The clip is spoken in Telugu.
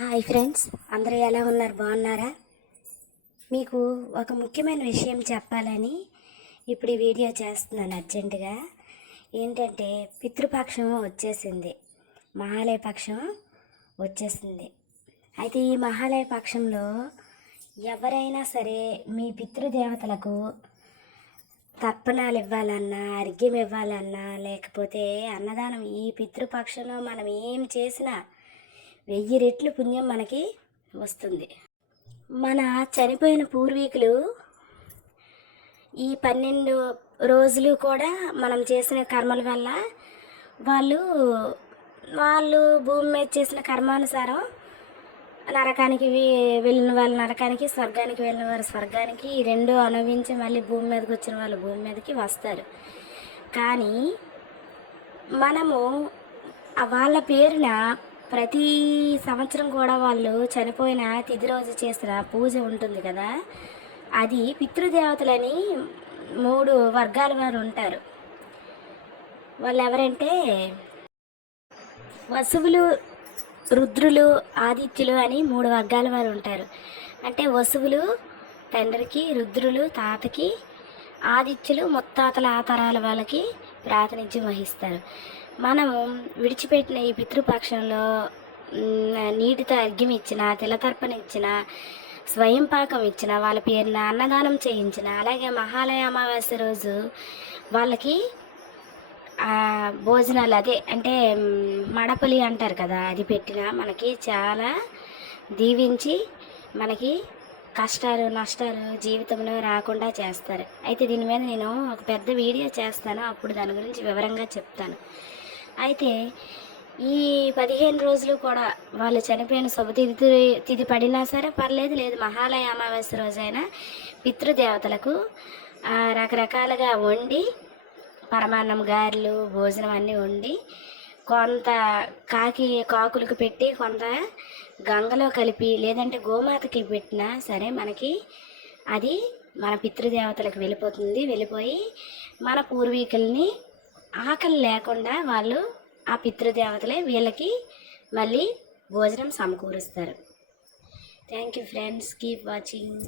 హాయ్ ఫ్రెండ్స్ అందరూ ఎలా ఉన్నారు? బాగున్నారా? మీకు ఒక ముఖ్యమైన విషయం చెప్పాలని ఇప్పుడు ఈ వీడియో చేస్తున్నాను అర్జెంటుగా. ఏంటంటే పితృపక్షం వచ్చేసింది. మహాలయ పక్షం వచ్చేసింది. అయితే ఈ మహాలయ పక్షంలో ఎవరైనా సరే మీ పితృదేవతలకు తర్పణాలు ఇవ్వాలన్నా అర్ఘ్యం ఇవ్వాలన్నా లేకపోతే అన్నదానం ఈ పితృపక్షంలో మనం ఏం చేసినా వెయ్యి రెట్లు పుణ్యం మనకి వస్తుంది. మన చనిపోయిన పూర్వీకులు ఈ పన్నెండు రోజులు కూడా మనం చేసిన కర్మల వల్ల వాళ్ళు వాళ్ళు భూమి మీద చేసిన కర్మానుసారం నరకానికి వెళ్ళిన వాళ్ళు నరకానికి స్వర్గానికి వెళ్ళిన వారు స్వర్గానికి ఈ రెండు అనుభవించి మళ్ళీ భూమి మీదకి వచ్చిన వాళ్ళు భూమి మీదకి వస్తారు. కానీ మనము వాళ్ళ పేరున ప్రతి సంవత్సరం కూడా వాళ్ళు చనిపోయిన తిథి రోజు చేసిన పూజ ఉంటుంది కదా అది పితృదేవతలని మూడు వర్గాల వారు ఉంటారు. వాళ్ళు ఎవరంటే వసువులు రుద్రులు ఆదిత్యులు అని మూడు వర్గాల వారు ఉంటారు. అంటే వసువులు తండ్రికి రుద్రులు తాతకి ఆదిత్యులు ముత్తాతల ఆ తరాల వాళ్ళకి ప్రాతినిధ్యం వహిస్తారు. మనము విడిచిపెట్టిన ఈ పితృపక్షంలో నీటితో అర్ఘ్యం ఇచ్చిన తిలతర్పణ ఇచ్చిన స్వయం పాకం ఇచ్చిన వాళ్ళ పేరున అన్నదానం చేయించిన అలాగే మహాలయ అమావాస్య రోజు వాళ్ళకి భోజనాలు అదే అంటే మడపలి అంటారు కదా అది పెట్టిన మనకి చాలా దీవించి మనకి కష్టాలు నష్టాలు జీవితంలో రాకుండా చేస్తారు. అయితే దీని మీద నేను ఒక పెద్ద వీడియో చేస్తాను. అప్పుడు దాని గురించి వివరంగా చెప్తాను. అయితే ఈ పదిహేను రోజులు కూడా వాళ్ళు చనిపోయిన శుభతిథి తిథి పడినా సరే పర్లేదు లేదు. మహాలయ అమావాస్య రోజైనా పితృదేవతలకు రకరకాలుగా వండి పరమాన్నం గారెలు భోజనం అన్నీ వండి కొంత కాకి కాకులకు పెట్టి కొంత గంగలో కలిపి లేదంటే గోమాతకి పెట్టినా సరే మనకి అది మన పితృదేవతలకు వెళ్ళిపోతుంది. వెళ్ళిపోయి మన పూర్వీకుల్ని ఆకలి లేకుండా వాళ్ళు ఆ పితృదేవతలే వీళ్ళకి మళ్ళీ భోజనం సమకూరుస్తారు. Thank you friends keep watching